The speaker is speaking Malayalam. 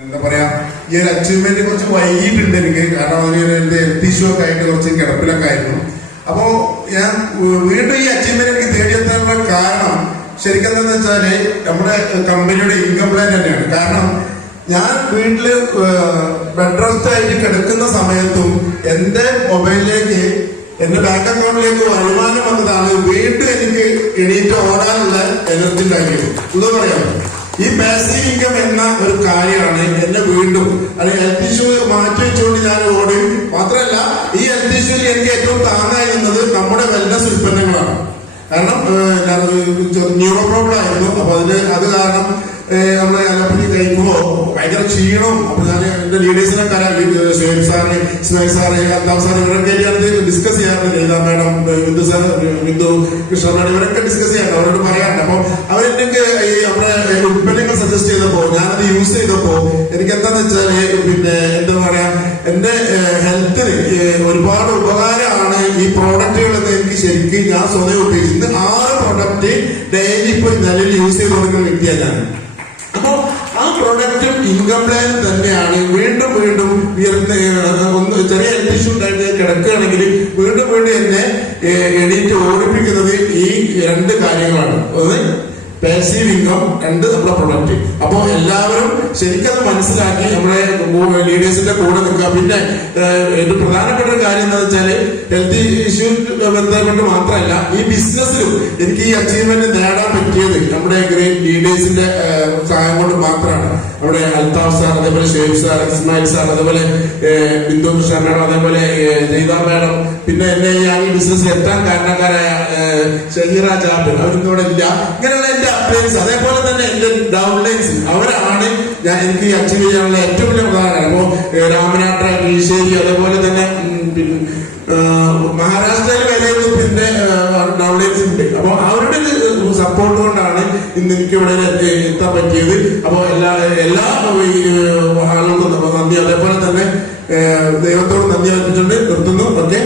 എന്താ പറയാ, ഈ ഒരു അച്ചീവ്മെന്റ് കുറച്ച് വൈകിട്ടുണ്ട് എനിക്ക്. കാരണം എന്റെ ഹെൽത്ത് ഇഷ്യൂ ഒക്കെ ആയിട്ട് കുറച്ച് കിടപ്പിലൊക്കെ ആയിരുന്നു. അപ്പോ ഞാൻ വീണ്ടും ഈ അച്ചീവ്മെന്റ് എനിക്ക് തേടിയെത്താനുള്ള കാരണം ശരിക്കും എന്താണെന്ന് വെച്ചാല് നമ്മുടെ കമ്പനിയുടെ ഇൻകം പ്ലാൻ തന്നെയാണ്. കാരണം ഞാൻ വീട്ടില് ബെഡ് റെസ്റ്റ് ആയിട്ട് കിടക്കുന്ന സമയത്തും എന്റെ മൊബൈലിലേക്ക് എന്റെ ബാങ്ക് അക്കൗണ്ടിലേക്ക് വരുമാനം വന്നതാണ് വീണ്ടും എനിക്ക് എണീറ്റ് ഓടാനുള്ള എനർജി ഉണ്ടാക്കിയത്. എന്താ പറയാമോ, ഈ പാസീവ് ഇൻകം എന്ന ഒരു കാര്യമാണ് എന്നെ വീണ്ടും ഹെൽത്ത് ഇഷ്യൂ മാറ്റി വെച്ചുകൊണ്ട് ഞാൻ ഓടി. മാത്രമല്ല, ഈ ഹെൽത്ത് ഇഷ്യൂവിൽ എനിക്ക് ഏറ്റവും താങ്ങായി നിന്നത് നമ്മുടെ വെൽനസ് ഉൽപ്പന്നങ്ങളാണ്. കാരണം ന്യൂറോ പ്രോബ്ലം ആയിരുന്നു. അപ്പൊ അത് കാരണം നമ്മളെ അലോപ്പതി കഴിക്കുമ്പോ ഭയങ്കര ക്ഷീണവും. അപ്പൊ ഞാൻ എന്റെ ലീഡേഴ്സിനൊക്കെ Sheb sir, Ismail sir, Althaf sir ഇവരൊക്കെ ഡിസ്കസ് ചെയ്യാറുണ്ട്. Leela madam, Bindu sir, Bindu Krishna madam ഇവരൊക്കെ ഡിസ്കസ് ചെയ്യാറുണ്ട്, അവരോട് പറയാറുണ്ട്. അപ്പൊ അവരെനിക്ക് ഈ നമ്മുടെ ഉൽപ്പന്നങ്ങൾ സജസ്റ്റ് ചെയ്തപ്പോ ഞാനത് യൂസ് ചെയ്തപ്പോ എനിക്ക് എന്താന്ന് വെച്ചാല് എന്താ പറയാ, എന്റെ ഹെൽത്തിന് ഒരുപാട് ഉപകാരമാണ് ഈ പ്രോഡക്റ്റുകൾ എന്ന് എനിക്ക് ശരിക്കും ഞാൻ സ്വയം ഉപയോഗിച്ച് 6 പ്രോഡക്റ്റ് ഡെയിലി ഇപ്പൊ നിലവിൽ യൂസ് ചെയ്ത് കൊടുക്കുന്ന വ്യക്തിയാണ്. അപ്പോ ആ പ്രോഡക്റ്റും ഇൻകം പ്ലാനും തന്നെയാണ് വീണ്ടും വീണ്ടും ഒന്ന് ചെറിയ ഹെൽത്ത് ഇഷ്യൂ ഉണ്ടായിട്ട് കിടക്കുകയാണെങ്കിൽ വീണ്ടും വീണ്ടും എന്നെ എണീറ്റ് ഓടിപ്പിക്കുന്നത് ഈ 2 കാര്യങ്ങളാണ്. ഒന്ന് പാസീവ് ഇൻകം, 2 നമ്മുടെ പ്രൊഡക്റ്റ്. അപ്പോ എല്ലാവരും ശരിക്കത് മനസ്സിലാക്കി നമ്മുടെ ലീഡേഴ്സിന്റെ കൂടെ നിൽക്കുക. പിന്നെ ഒരു പ്രധാനപ്പെട്ട ഒരു കാര്യം എന്താ വെച്ചാല്, ഹെൽത്ത് ഇഷ്യൂ ബന്ധപ്പെട്ട് മാത്രമല്ല ഈ ബിസിനസ്സിലും എനിക്ക് ഈ അച്ചീവ്മെന്റ് നേടാൻ പറ്റിയത് നമ്മുടെ ഗ്രേറ്റ് ലീഡേഴ്സിന്റെ സഹായം കൊണ്ട് മാത്രമാണ്. നമ്മുടെ അൽതാഫ് സാർ, അതേപോലെ ഷേബ് സാർ, ഇസ്മായിൽ സാർ, അതേപോലെ ബിന്ദു കൃഷ്ണ മാഡം, അതേപോലെ ജയ്ത മാഡം, പിന്നെ എന്നെ ഈ ബിസിനസ്സിൽ എത്താൻ കാരണക്കാരായ ഷഹീറ ജാബിർ, അവരിന്നോടെ ഇല്ല. ഇങ്ങനെയുള്ള എന്റെ അപ്ലയൻസ്, അതേപോലെ തന്നെ എന്റെ ഡൗൺലൈൻസ്, അവരാണ് എനിക്ക് അച്ചീവ് ചെയ്യാനുള്ള ഏറ്റവും വലിയ പ്രധാനം. അപ്പോ രാമനാട്ട, കീശ്ശേരി, അതേപോലെ തന്നെ മഹാരാഷ്ട്രയിൽ വരെയൊന്നും പിന്നെ ഡൗൺലൈൻസ് ഉണ്ട്. അപ്പൊ അവരുടെ സപ്പോർട്ട് കൊണ്ടാണ് ഇന്ന് എനിക്ക് ഇവിടെ എത്താൻ പറ്റിയത്. അപ്പൊ എല്ലാ ആളുകൾക്കും നന്ദി, അതേപോലെ തന്നെ ദൈവത്തോട് നന്ദി അർപ്പിച്ചുകൊണ്ട് നിർത്തുന്നു. ഓക്കെ.